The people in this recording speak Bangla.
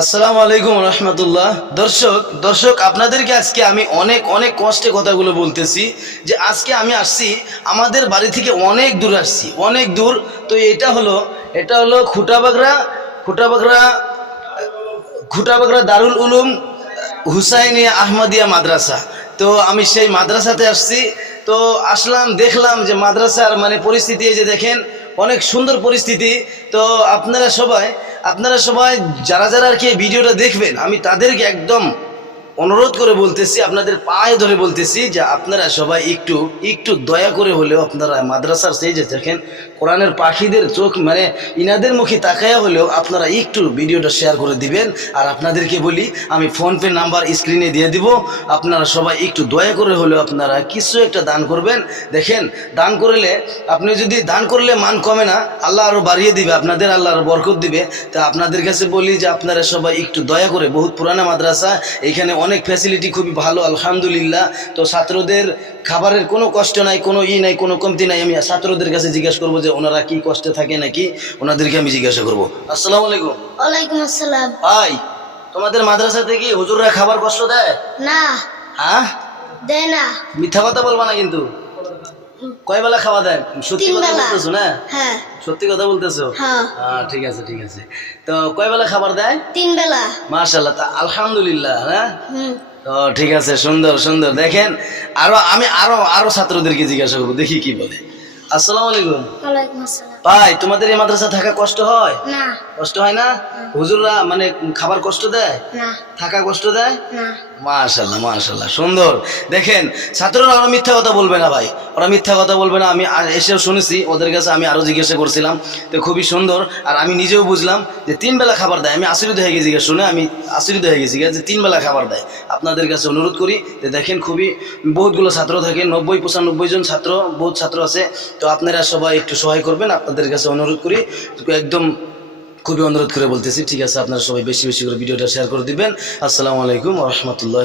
আসসালামু আলাইকুম রহমতুল্লাহ। দর্শক আপনাদেরকে আজকে আমি অনেক অনেক কষ্টে কথাগুলো বলতেছি যে আজকে আমি আসছি আমাদের বাড়ি থেকে অনেক দূর আসছি, অনেক দূর। তো এটা হলো খুঁটাবাগড়া দারুল উলুম হুসাইনিয়া আহমদিয়া মাদ্রাসা। তো আমি সেই মাদ্রাসাতে আসছি। তো আসলাম, দেখলাম যে মাদ্রাসার মানে পরিস্থিতি, এই যে দেখেন অনেক সুন্দর পরিস্থিতি। তো আপনারা সবাই যারা যারা আর কি ভিডিওটা দেখবেন, আমি তাদেরকে একদম অনুরোধ করে বলতেছি, আপনাদের পায়ে ধরে বলতেছি যে আপনারা সবাই একটু একটু দয়া করে হলেও আপনারা মাদ্রাসার সেই যে দেখেন কোরআনের পাখিদের চোখ মানে ইনাদের মুখে তাকায়া হলেও আপনারা একটু ভিডিওটা শেয়ার করে দিবেন। আর আপনাদেরকে বলি, আমি ফোনপে নাম্বার স্ক্রিনে দিয়ে দিব, আপনারা সবাই একটু দয়া করে হলেও আপনারা কিছু একটা দান করবেন। দেখেন দান করলে মান কমে না, আল্লাহ আরও বাড়িয়ে দিবে, আপনাদের আল্লাহ আরও বরকত দিবে। তা আপনাদের কাছে বলি যে আপনারা সবাই একটু দয়া করে, বহুত পুরানা মাদ্রাসা, এইখানে অনেক ফ্যাসিলিটি খুবই ভালো আলহামদুলিল্লাহ। তো ছাত্রদের খাবারের কোনো কষ্ট নাই, কোনো নাই, কোনো কমতি নাই। আমি ছাত্রদের কাছে জিজ্ঞাসা করবো যে ওনারা কি কষ্টে থাকে নাকি, ওনাদেরকে আমি জিজ্ঞাসা করবো। আসসালামু আলাইকুম। ওয়ালাইকুম আসসালাম। ভাই, তোমাদের মাদ্রাসাতে কি হুজুররা খাবার কষ্ট দেয়? না, হ্যাঁ, দেয় না। মিথ্যা কথা বলবা না কিন্তু। কয় বেলা খাওয়া দেয়? সত্যি 3 কথা বেলা। বলতেছো না? হ্যাঁ সত্যি কথা বলতেছো? হ্যাঁ, ঠিক আছে ঠিক আছে। তো কয় বেলা খাবার দেয়? 3 বেলা। মাশাআল্লাহ, তা আলহামদুলিল্লাহ। হ্যাঁ, হুম। তো ঠিক আছে, সুন্দর সুন্দর। দেখেন আমি আরো ছাত্রদেরকে জিজ্ঞাসা করবো, দেখি কি বলে। আসসালামু আলাইকুম। ওয়ালাইকুম আসসালাম। ভাই, তোমাদের এই মাদ্রাসা থাকা কষ্ট হয়? না, কষ্ট হয় না? হুজুররা মানে খাবার কষ্ট দেয়, না, থাকা কষ্ট দেয়? না। মাশাআল্লাহ মাশাআল্লাহ, সুন্দর। দেখেন ছাত্ররা ওরা মিথ্যা কথা বলবে না ভাই, ওরা মিথ্যা কথা বলবে না। আমি এসেও শুনেছি ওদের কাছে, আমি আরও জিজ্ঞাসা করছিলাম, তো খুবই সুন্দর। আর আমি নিজেও বুঝলাম যে 3 বেলা খাবার দেয়। আমি আশ্চর্য হয়ে গেছি শুনে, আমি আশ্চর্য হয়ে গেছি যে 3 বেলা খাবার দেয়। আপনাদের কাছে অনুরোধ করি যে দেখেন খুবই বহুতগুলো ছাত্র থাকে, 90-95 জন ছাত্র, বহুত ছাত্র আছে। তো আপনারা সবাই একটু সহায় করবেন, আপনাদের কাছে অনুরোধ করি, একদম খুবই অনুরোধ করে বলতেছি। ঠিক আছে, আপনারা সবাই বেশি বেশি করে ভিডিওটা শেয়ার করে দিবেন। আসসালামু আলাইকুম ওয়া রাহমাতুল্লাহি।